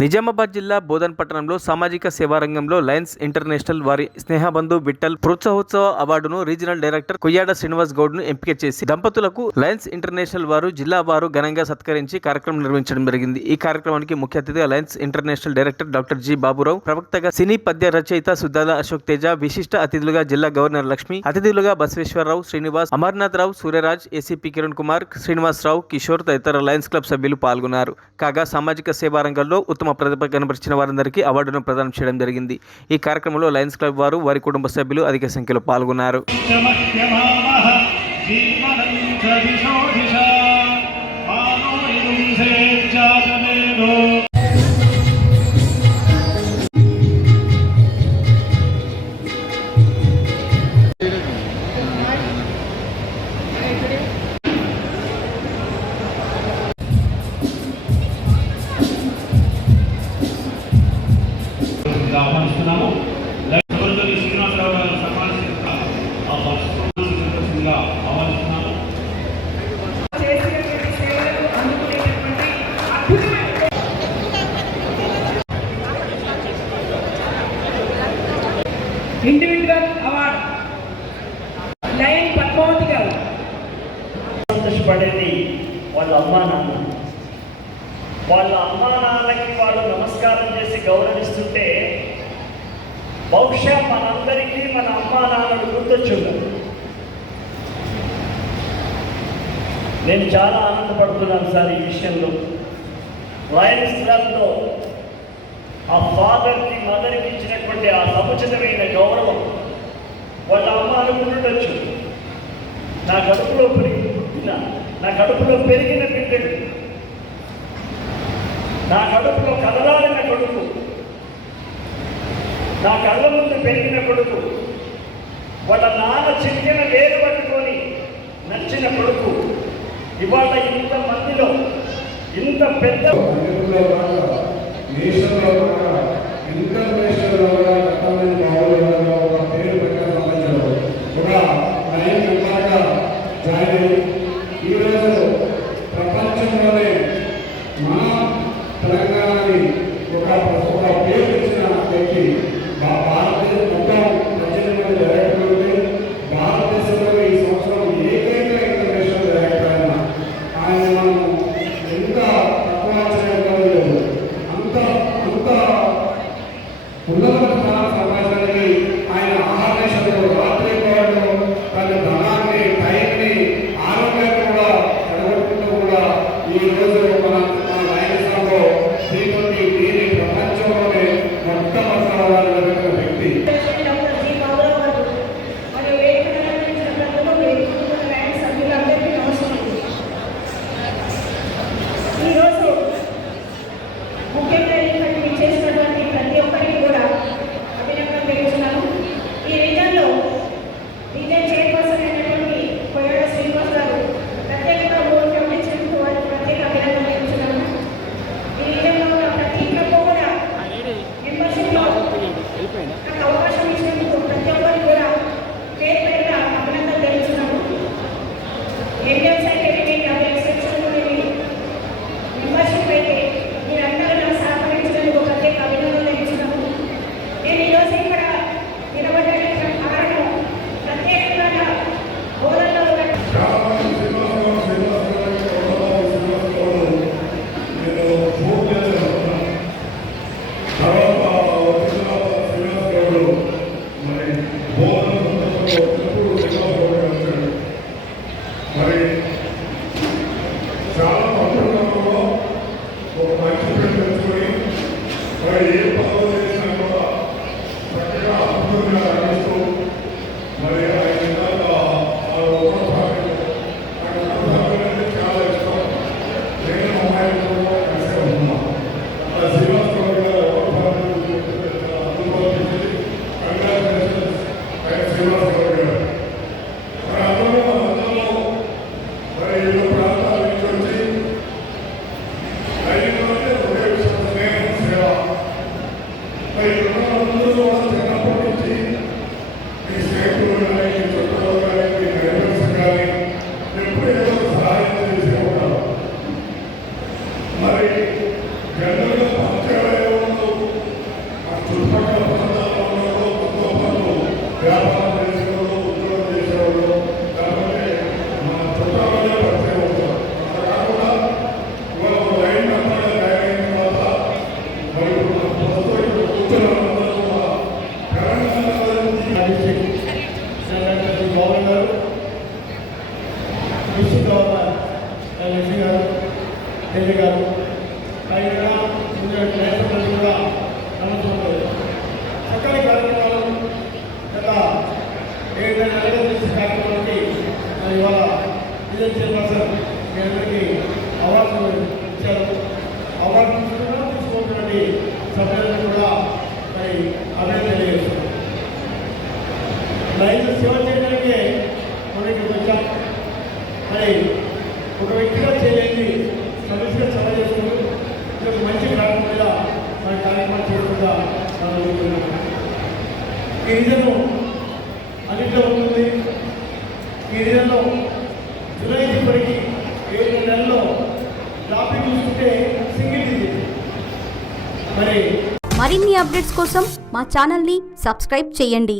నిజామాబాద్ జిల్లా బోధన్ పట్టణంలో సామాజిక సేవా రంగంలో లయన్స్ ఇంటర్నేషనల్ వారి స్నేహబంధు విఠల్ ప్రోత్సాహోత్సవ అవార్డును రీజనల్ డైరెక్టర్ కొయ్యాడ శ్రీనివాస్ గౌడ్ ను ఎంపిక చేసి దంపతులకు లయన్స్ ఇంటర్నేషనల్ వారు జిల్లా వారు ఘనంగా సత్కరించి కార్యక్రమం నిర్వహించడం జరిగింది. ఈ కార్యక్రమానికి ముఖ్య అతిథిగా Lions international director doctor G Baburao, ప్రవక్తగా సినీ పద్య రచయిత సుద్దాల అశోక్ తేజ, విశిష్ట అతిథులుగా జిల్లా గవర్నర్ లక్ష్మి, అతిథులుగా బసవేశ్వరరావు, శ్రీనివాస్, అమర్నాథ్ రావు, సూర్యరాజ్, ఏసీపీ కిరణ్ కుమార్, శ్రీనివాసరావు, కిషోర్ తదితర లయన్స్ క్లబ్ సభ్యులు పాల్గొన్నారు. కాగా సామాజిక సేవా రంగంలో ఉత్తమ ప్రతిభ కనబరిచిన వారందరికీ అవార్డును ప్రదానం చేయడం జరిగింది. ఈ కార్యక్రమంలో లయన్స్ క్లబ్ వారు, వారి కుటుంబ సభ్యులు అధిక సంఖ్యలో పాల్గొన్నారు. ఆహ్వానిస్తున్నాము. శ్రీనివాసరావు గారిని సన్మానించగా ఆహ్వానిస్తున్నాము. ఇండివిజువల్ అవార్డు లయన్ పద్మావతి గారు. సంతోషపడేది వాళ్ళ అమ్మా నాన్న. వాళ్ళ అమ్మా నాన్నకి వాళ్ళు నమస్కారం చేసి గౌరవిస్తుంటే బహుశా మనందరికీ మన అమ్మా నాన్నలు గుర్తొచ్చున్నారు. నేను చాలా ఆనందపడుతున్నాను సార్ ఈ విషయంలో. లయన్స్ క్లబ్లో ఆ ఫాదర్కి మదర్కి ఇచ్చినటువంటి ఆ సముచితమైన గౌరవం వాళ్ళ అమ్మ అనుకుంటుండొచ్చు. నా కడుపులో పెరిగిన బిడ్డడు, నా కడుపులో కదలాడిన కొడుకు, నా కళ్ళ ముందు పెరిగిన కొడుకు, వాళ్ళ నాన్న చిక్కిన వేలు పట్టుకొని నచ్చిన కొడుకు ఇవాళ ఇంత మందిలో ఇంత పెద్ద ఈరోజు ప్రపంచంలోనే మన తెలంగాణని ఒక పేరు ఇచ్చిన వ్యక్తి భారతదేశం మొత్తం 18 మంది డైరెక్టర్లు ఉంటే భారతదేశంలో ఈ సంవత్సరం ఏకైక ఇంటర్నేషనల్ డైరెక్టర్ ఆయన మనం ఎంత తక్కువ చేయలేదు. అంత ఉన్నత సమాజానికి ఆయన ఆహారేషన్లో రాత్రి పోవడం, తన ధనాన్ని, టైంని, ఆరోగ్యాన్ని కూడా చెడగొట్టుకుంటూ కూడా ఈరోజు మన లయన్స్లో దీని ప్రపంచంలోనే మొట్టమొదటి వ్యక్తి. చిన్నప్పటి నుంచి మీ స్నేహితులు తేజ గారు అదేవిధంగా ముందు నేతలు కూడా నమ్ముతున్నారు. చక్కని కార్యక్రమాలు గత 7 నెలలుగా చేసే కార్యక్రమానికి ఇవాళ డిజైన్ చైర్పర్సన్ మీ అందరికీ అవార్డు ఇచ్చారు. అవార్డు తీసుకున్నటువంటి సభ్యులను కూడా మరి అభివృద్ధి తెలియజేస్తున్నారు. రైతు సేవ చేయడానికే మనకి వచ్చాం. మరి ఒక వ్యక్తిగా చేయలేని సమస్యగా సేవ చేస్తూ ఒక మంచి గ్రామం మీద మన కార్యక్రమం చేసుకుంటా మనం జరుగుతున్నాం. ఈ రీజను అన్నింటిలో ఉంటుంది. ఈ రీజన్లో జూలై ఇప్పటికి 7 నెలల్లో ట్రాఫిక్ చూస్తుంటే సింగిల్ డిజిట్. మరి మరిన్ని అప్డేట్స్ కోసం మా ఛానల్ని సబ్స్క్రైబ్ చేయండి.